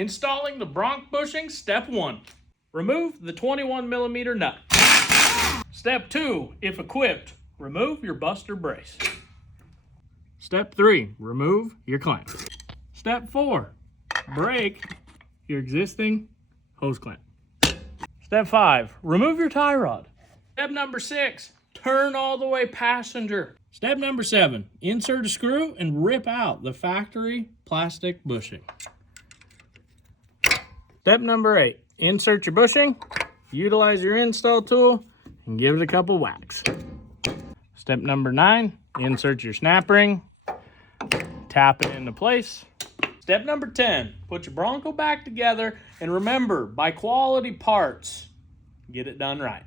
Installing the BroncBushing, step 1. Remove the 21mm nut. Step 2, if equipped, remove your BUSTERBRACE. Step 3, remove your clamp. Step 4, break your existing hose clamp. Step 5, remove your tie rod. Step number 6, turn all the way passenger. Step number 7, insert a screw and rip out the factory plastic bushing. Step number 8, insert your bushing, utilize your install tool, and give it a couple whacks. Step number 9, insert your snap ring, tap it into place. Step number 10, put your Bronco back together, and remember, buy quality parts. Get it done right.